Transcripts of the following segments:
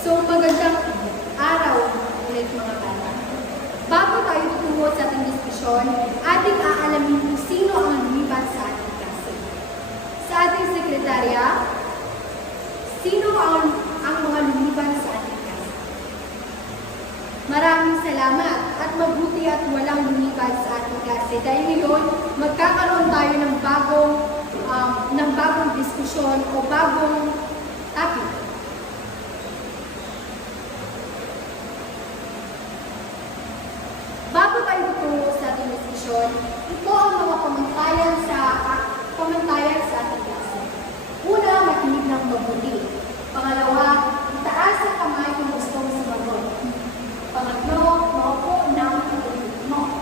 So, magandang araw ulit mga bata. Bago tayo tutungo sa ating diskusyon, ating aalamin kung sino ang lumipat sa ating klase. Sa ating sekretarya, sino ang mga lumipat sa ating klase? Maraming salamat at mabuti at walang lumipat sa ating klase. Dahil ngayon, magkakaroon tayo ng bagong diskusyon o bagong topic. Bago tayo tutungo sa ating diskusyon, ito ang mga komentaryan sa ating klase. Una, makinig ng mabuti. Pangalawa, itaas ang kamay kung gusto mo sumagot. Pangatlo, maupo ng tutuloy mo.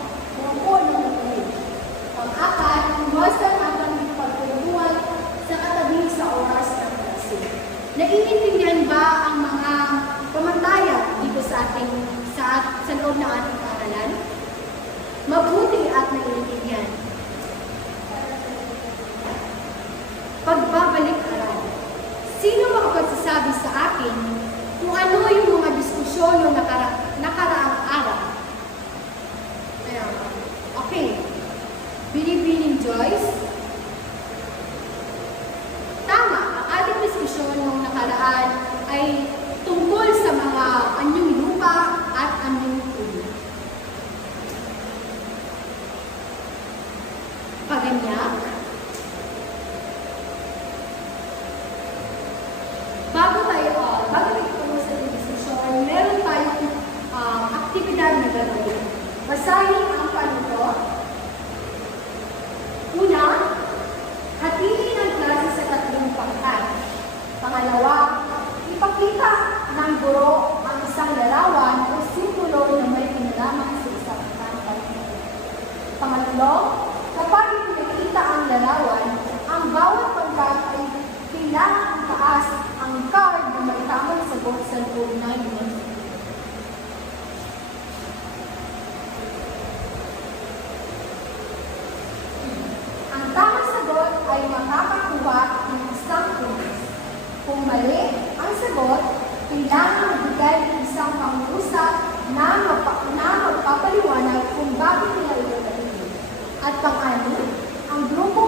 Pang-apat, iwasan ang pagtulungan sa katabi sa oras ng klase. Naiintindihan ba ang mga komentarya dito sa loob ng ating paaralan? Mabuti at naiintindihan. Pagbabalik-aral. Sino makapagsasabi sa akin kung ano yung mga diskusyon yung nakaraang araw? Okay. Binibining Joyce. Tama, ang ating diskusyon nung nakaraan ay tungkol sa mga anyong lupa at anyong tubig. Paganyak. Bago tayo tumungo sa ating diskusyon, meron tayong aktibidad na gagawin. Basahin ang panuto. Una, hatiin ang klase sa tatlong pangkat. Pangalawa, ipakita ng guro ang isang larawan o simbolo na may kinalaman sa isang pangkat. Pangatlo, kapag ipinakita ang larawan, ang bawat pangkat ay kailangan itaas ang card na may tamang sagot sa loob ng limang segundo. Ang tamang sagot ay makakakuha ng isang pulis. Kung mali ang sagot, kailangan magbigay ng isang pangusap na magpapaliwanag kung bakit nila ito nalilin. At pang-anim, ang grupo